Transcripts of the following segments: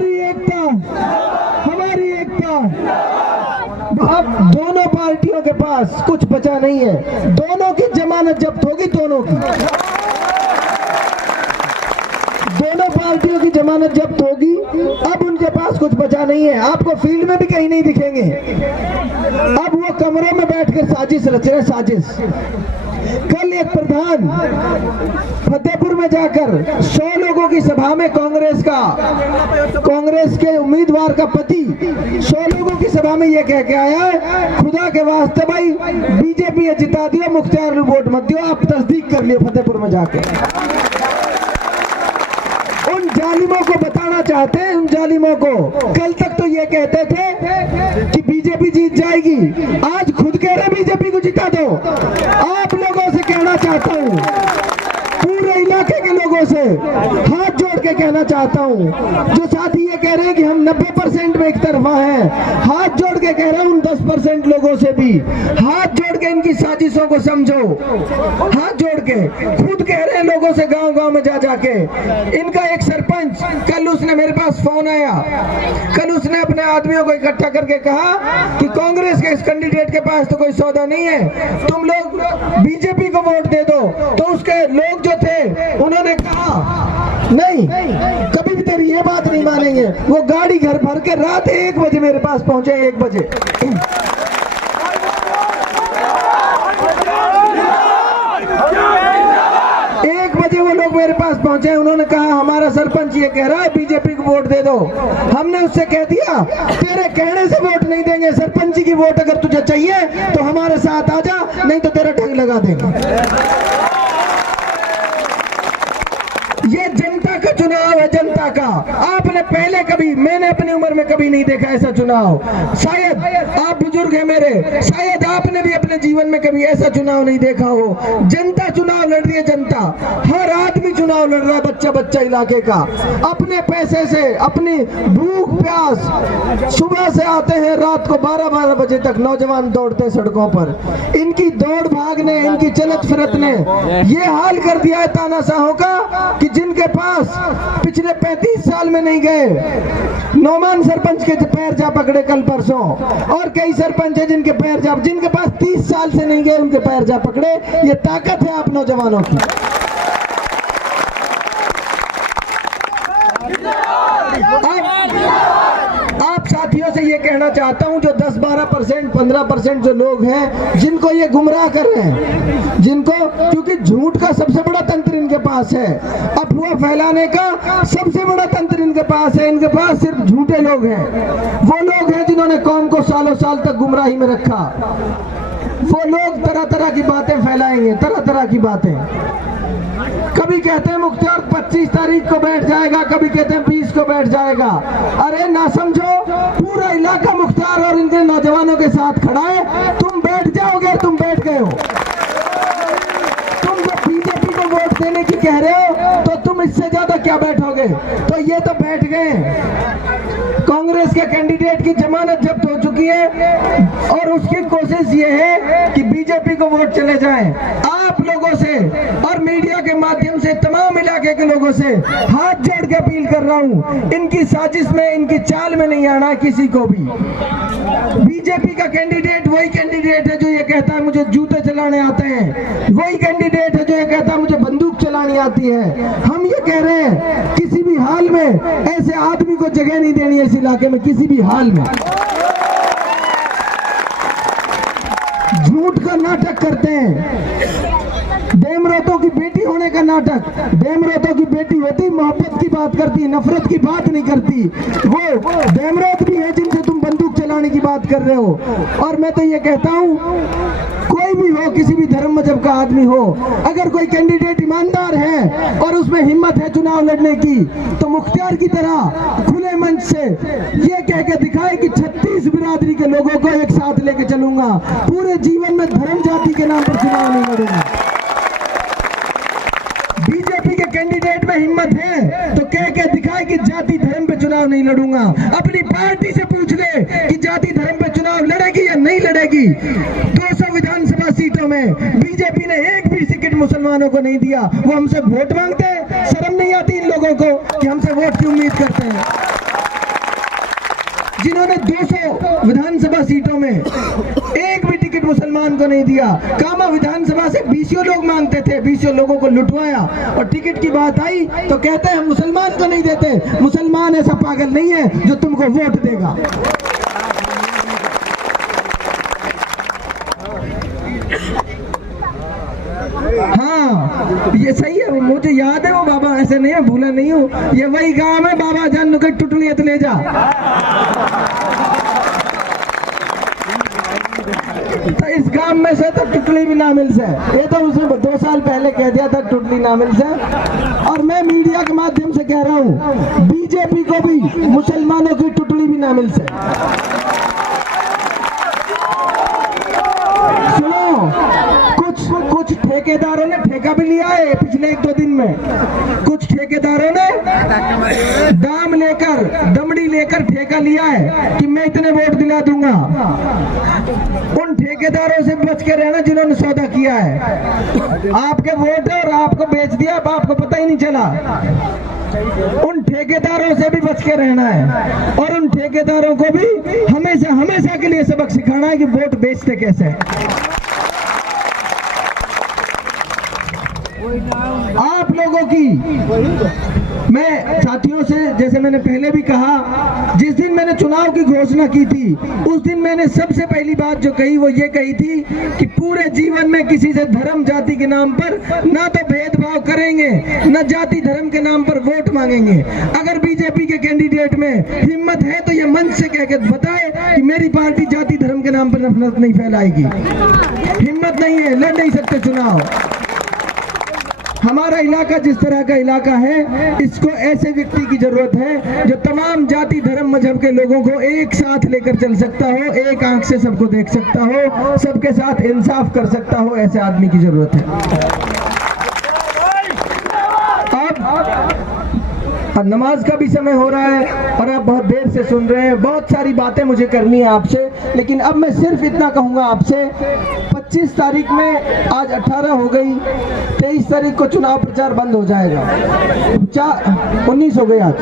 हमारी एकता, हमारी एकता। अब दोनों पार्टियों के पास कुछ बचा नहीं है, दोनों की जमानत जब्त होगी, दोनों पार्टियों की जमानत जब्त होगी। अब उनके पास कुछ बचा नहीं है, आपको फील्ड में भी कहीं नहीं दिखेंगे। अब वो कमरों में बैठकर साजिश रच रहे, साजिश। कल एक प्रधान फतेहपुर में जाकर 100 लोगों की सभा में कांग्रेस के उम्मीदवार का पति 100 लोगों की सभा में ये कह के आया है, खुदा के वास्ते भाई बीजेपी जिता दियो, मुख्तार वोट मत दियो। आप तस्दीक कर लियो फतेहपुर में जाके। उन जालिमों को बताना चाहते हैं, उन जालिमों को। कल तक तो ये कहते थे कि बीजेपी जीत जाएगी, आज खुद कह रहे बीजेपी को जिता दो। आप लोगों से कहना चाहता हूँ, पूरे इलाके के लोगों से हाथ जोड़ के कहना चाहता हूँ, जो साथी ये कह रहे हैं कि हम 90% में एक तरफा हैं, हाथ जोड़ के कह रहे हैं उन 10% लोगों से भी हाथ जोड़ के इनकी साजिशों को समझो। हाथ जोड़ के खुद कह रहे हैं लोगों से, गांव-गांव में जा जाके। इनका एक सरपंच, कल उसने मेरे पास फोन आया, कल उसने अपने आदमियों को इकट्ठा करके कहा कि कांग्रेस के इस कैंडिडेट के पास तो कोई सौदा नहीं है, तुम लोग बीजेपी को वोट दे दो। तो उसके लोग जो थे उन्होंने कहा नहीं, कभी भी तेरी ये बात नहीं मानेंगे। वो गाड़ी घर भर के रात 1 बजे मेरे पास पहुंचे, 1 बजे। वो लोग मेरे पास पहुंचे, उन्होंने कहा हमारा सरपंच ये कह रहा है बीजेपी को वोट दे दो। हमने उससे कह दिया तेरे कहने से वोट नहीं देंगे, सरपंच की वोट अगर तुझे चाहिए तो हमारे साथ आ जा, नहीं तो तेरा ठग लगा देंगे। ये जनता का चुनाव है, जनता का। आपने पहले कभी, मैंने अपनी उम्र में कभी नहीं देखा ऐसा चुनाव। शायद आप बुजुर्ग हैं मेरे, शायद आपने भी अपने जीवन में कभी ऐसा चुनाव नहीं देखा हो। जनता चुनाव लड़ रही है, जनता। हर आदमी चुनाव लड़ रहा है, बच्चा बच्चा इलाके का। अपने पैसे से, अपनी भूख प्यास, सुबह से आते हैं रात को 12-12 बजे तक नौजवान दौड़ते हैं सड़कों पर। इनकी दौड़ भाग ने, इनकी चलत फिरत ने ये हाल कर दिया है तानाशाहों का कि जिनके पास पिछले 35 साल में नहीं गए। नौमान सरपंच के पैर जा पकड़े कल परसों, और कई सरपंच है जिनके पैर जा, जिनके पास 30 साल से नहीं गए उनके पैर जा पकड़े। ये ताकत है आप नौजवानों की। आप साथियों से ये कहना चाहता हूं, जो 10-12%, 15% जो लोग हैं जिनको ये गुमराह कर रहे हैं, जिनको, क्योंकि झूठ का सबसे बड़ा तंत्र इनके पास है, अफवाह फैलाने का सबसे बड़ा तंत्र इनके पास है। इनके पास सिर्फ झूठे लोग हैं। वो लोग हैं जिन्होंने कौम को सालों साल तक गुमराही में रखा। वो लोग तरह तरह की बातें फैलाएंगे, तरह तरह की बातें। कभी कहते हैं मुख्तार 25 तारीख को बैठ जाएगा, कभी कहते हैं 20 को बैठ जाएगा। अरे ना समझो, पूरा इलाका मुख्तार और इनके नौजवानों के साथ खड़ा है। तुम बैठ जाओगे, तुम बैठ गए हो। तुम जब बीजेपी को वोट देने की कह रहे हो तो तुम इससे ज्यादा क्या बैठोगे? तो ये तो बैठ गए। कांग्रेस के कैंडिडेट की जमानत जब्त हो चुकी है और उसकी कोशिश ये है कि बीजेपी को वोट चले जाएं। आप लोगों से और मीडिया के माध्यम से तमाम इलाके के लोगों से हाथ जोड़ के अपील कर रहा हूं, इनकी साजिश में, इनकी चाल में नहीं आना किसी को भी। बीजेपी का कैंडिडेट वही कैंडिडेट है जो ये कहता है मुझे जूते चलाने आते हैं, वही कैंडिडेट है जो ये कहता है मुझे बंदूक चलानी आती है। हम ये कह रहे हैं किसी भी हाल में ऐसे आदमी को जगह नहीं देनी है इस इलाके में, किसी भी हाल में। झूठ का नाटक करते हैं, देमरोतों की बेटी होने का नाटक। देमरोतों की बेटी होती, मोहब्बत की बात करती, नफरत की बात नहीं करती। वो देमरोत भी है जिनसे तुम बंदूक चलाने की बात कर रहे हो। और मैं तो ये कहता हूँ, कोई भी हो, किसी भी धर्म मजहब का आदमी हो, अगर कोई कैंडिडेट ईमानदार है और उसमें हिम्मत है चुनाव लड़ने की, तो मुख्तार की तरह खुले मंच से ये कह के दिखाए कि 36 बिरादरी के लोगों को एक साथ लेके चलूंगा, पूरे जीवन में धर्म जाति के नाम पर चुनाव नहीं लड़ूंगा। बीजेपी के कैंडिडेट में हिम्मत है तो कह के दिखाए कि जाति धर्म पे चुनाव नहीं लड़ूंगा। अपनी पार्टी से पूछ ले कि जाति धर्म पे चुनाव लड़ेगी या नहीं लड़ेगी। 200 विधानसभा सीटों में बीजेपी ने एक भी टिकट मुसलमानों को नहीं दिया। वो हमसे वोट मांगते हैं, शर्म नहीं आती इन लोगों को कि हमसे वोट की उम्मीद करते हैं। जिन्होंने 200 विधानसभा सीटों में एक भी टिकट मुसलमान को नहीं दिया। कामा विधानसभा से 20 लोग मांगते थे, 20 लोगों को लुटवाया, और टिकट की बात आई तो कहते हैं हम मुसलमान को नहीं देते। मुसलमान ऐसा पागल नहीं है जो तुमको वोट देगा। हाँ, ये सही है, मुझे याद है वो बाबा, ऐसे नहीं है, भूला नहीं हूँ। ये वही गांव है बाबा जान नुकट टुटलियत ले जा। तो इस गांव में से तो टुटली भी ना मिल से, ये तो उसने 2 साल पहले कह दिया था टुटली ना मिल से। और मैं मीडिया के माध्यम से कह रहा हूँ बीजेपी को भी मुसलमानों की टुटली भी ना मिल से। कुछ ठेकेदारों ने ठेका भी लिया है पिछले 1-2 दिन में। कुछ ठेकेदारों ने दाम लेकर, दमड़ी लेकर ठेका लिया है कि मैं इतने वोट दिला दूंगा। उन ठेकेदारों से बच के रहना जिन्होंने सौदा किया है। आपके वोट है और आपको बेच दिया, अब आपको पता ही नहीं चला। उन ठेकेदारों से भी बच के रहना है, और उन ठेकेदारों को भी हमेशा हमेशा के लिए सबक सिखाना है कि वोट बेचते कैसे। आप लोगों की मैं साथियों से, जैसे मैंने पहले भी कहा, जिस दिन मैंने चुनाव की घोषणा की थी उस दिन मैंने सबसे पहली बात जो कही वो ये कही थी कि पूरे जीवन में किसी से धर्म जाति के नाम पर ना तो भेदभाव करेंगे, न जाति धर्म के नाम पर वोट मांगेंगे। अगर बीजेपी के कैंडिडेट में हिम्मत है तो ये मंच से कह के बताए कि मेरी पार्टी जाति धर्म के नाम पर नफरत नहीं फैलाएगी। हिम्मत नहीं है, लड़ नहीं सकते चुनाव। हमारा इलाका जिस तरह का इलाका है, इसको ऐसे व्यक्ति की जरूरत है जो तमाम जाति धर्म मजहब के लोगों को एक साथ लेकर चल सकता हो, एक आंख से सबको देख सकता हो, सबके साथ इंसाफ कर सकता हो। ऐसे आदमी की जरूरत है। अब नमाज का भी समय हो रहा है और आप बहुत देर से सुन रहे हैं। बहुत सारी बातें मुझे करनी है आपसे, लेकिन अब मैं सिर्फ इतना कहूंगा आपसे। 25 तारीख में, आज 18 हो गई, 23 तारीख को चुनाव प्रचार बंद हो जाएगा। 19 हो गई आज।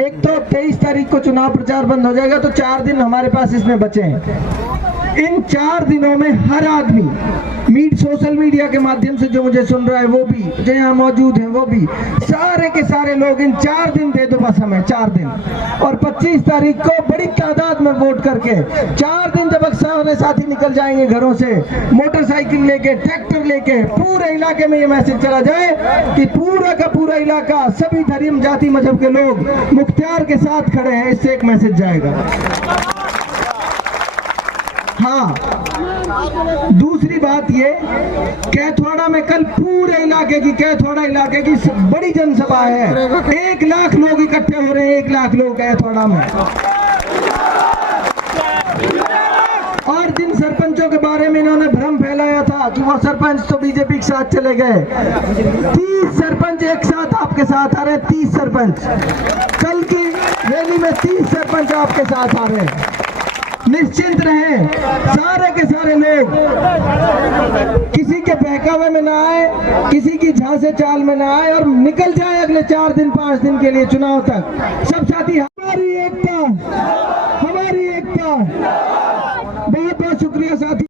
एक तो 23 तारीख को चुनाव प्रचार बंद हो जाएगा, तो 4 दिन हमारे पास इसमें बचे हैं। इन 4 दिनों में हर आदमी सोशल मीडिया के माध्यम से जो मुझे सुन रहा है वो भी, जो यहाँ मौजूद है वो भी, सारे के सारे लोग इन 4 दिन दे दो बस हमें, 4 दिन। और 25 तारीख को बड़ी तादाद में वोट करके 4 दिन जब सारे साथी निकल जाएंगे घरों से, मोटरसाइकिल लेके, ट्रैक्टर लेके, पूरे इलाके में ये मैसेज चला जाए कि पूरा का पूरा इलाका, सभी धर्म जाति मजहब के लोग मुख्तियार के साथ खड़े हैं। इससे एक मैसेज जाएगा। हाँ, दूसरी बात ये, कैथवाड़ा में कल पूरे इलाके की, कैथवाड़ा इलाके की बड़ी जनसभा है। 1 लाख लोग इकट्ठे हो रहे हैं, 1 लाख लोग कैथवाड़ा में। और जिन सरपंचों के बारे में इन्होंने भ्रम फैलाया था कि वो सरपंच तो बीजेपी के साथ चले गए, 30 सरपंच एक साथ आपके साथ आ रहे हैं। 30 सरपंच कल की रैली में 30 सरपंच आपके साथ आ रहे हैं। निश्चिंत रहें, सारे के सारे लोग किसी के बहकावे में ना आए, किसी की झांसे चाल में ना आए, और निकल जाए अगले 4 दिन 5 दिन के लिए चुनाव तक। सब साथी